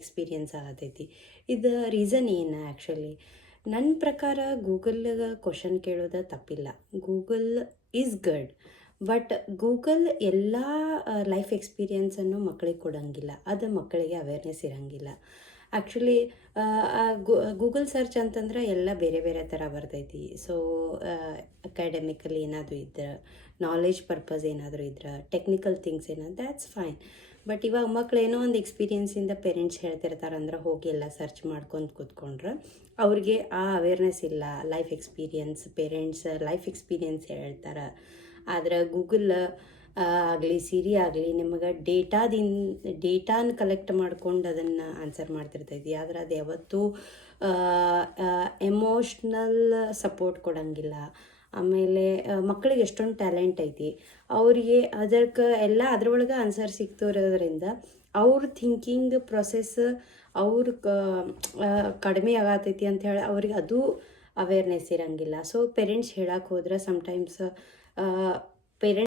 Experience ಆಗತೈತಿ. ಇದು reason ಏನು ಆ್ಯಕ್ಚುಲಿ? ನನ್ನ ಪ್ರಕಾರ ಗೂಗಲ್ಗೆ ಕ್ವಶನ್ ಕೇಳೋದು ತಪ್ಪಿಲ್ಲ. Google is good. But Google ಎಲ್ಲ ಲೈಫ್ ಎಕ್ಸ್ಪೀರಿಯನ್ಸನ್ನು ಮಕ್ಕಳಿಗೆ ಕೊಡೋಂಗಿಲ್ಲ. ಅದು ಮಕ್ಕಳಿಗೆ ಅವೇರ್ನೆಸ್ ಇರೋಂಗಿಲ್ಲ. ಆ್ಯಕ್ಚುಲಿ ಗೂಗಲ್ ಸರ್ಚ್ ಅಂತಂದ್ರೆ ಎಲ್ಲ ಬೇರೆ ಬೇರೆ ಥರ ಬರ್ತೈತಿ. ಸೊ ಅಕಾಡೆಮಿಕಲಿ ಏನಾದರೂ ಇದ್ರೆ, ನಾಲೆಜ್ ಪರ್ಪಸ್ ಏನಾದರೂ ಇದ್ರೆ, ಟೆಕ್ನಿಕಲ್ ಥಿಂಗ್ಸ್ ಏನಾದ್ರು ದ್ಯಾಟ್ಸ್ ಫೈನ್. ಬಟ್ ಇವಾಗ ಮಕ್ಳು ಏನೋ ಒಂದು ಎಕ್ಸ್ಪೀರಿಯನ್ಸಿಂದ ಪೇರೆಂಟ್ಸ್ ಹೇಳ್ತಿರ್ತಾರಂದ್ರೆ ಹೋಗಿ ಎಲ್ಲ ಸರ್ಚ್ ಮಾಡ್ಕೊಂಡು ಕೂತ್ಕೊಂಡ್ರೆ ಅವ್ರಿಗೆ ಆ ಅವೇರ್ನೆಸ್ ಇಲ್ಲ. Life experience parents life experience ಹೇಳ್ತಾರೆ. ಆದ್ರೆ ಗೂಗಲ್ ಆಗಲಿ ಸಿರಿ ಆಗಲಿ ನಿಮಗೆ ಡೇಟಾನ ಕಲೆಕ್ಟ್ ಮಾಡ್ಕೊಂಡು ಅದನ್ನು ಆನ್ಸರ್ ಮಾಡ್ತಿರ್ತೈತಿ. ಆದ್ರೆ ಅದು ಯಾವತ್ತೂ ಎಮೋಷ್ನಲ್ ಸಪೋರ್ಟ್ ಕೊಡೋಂಗಿಲ್ಲ. ಆಮೇಲೆ ಮಕ್ಕಳಿಗೆ ಎಷ್ಟೊಂದು ಟ್ಯಾಲೆಂಟ್ ಐತಿ, ಅವರಿಗೆ ಅದಕ್ಕೆ ಎಲ್ಲ ಅದ್ರೊಳಗೆ ಆನ್ಸರ್ ಸಿಗ್ತಿರೋದ್ರಿಂದ ಅವ್ರ ಥಿಂಕಿಂಗ್ ಪ್ರೊಸೆಸ್ ಅವ್ರ ಕಡಿಮೆ ಆಗತೈತಿ ಅಂಥೇಳಿ ಅವ್ರಿಗೆ ಅದು ಅವೇರ್ನೆಸ್ ಇರೋಂಗಿಲ್ಲ. ಸೊ ಪೇರೆಂಟ್ಸ್ ಹೇಳಕ್ಕೆ ಹೋದ್ರೆ ಸಮ್ಟೈಮ್ಸ್ ಪೇರೆಂಟ್ಸ್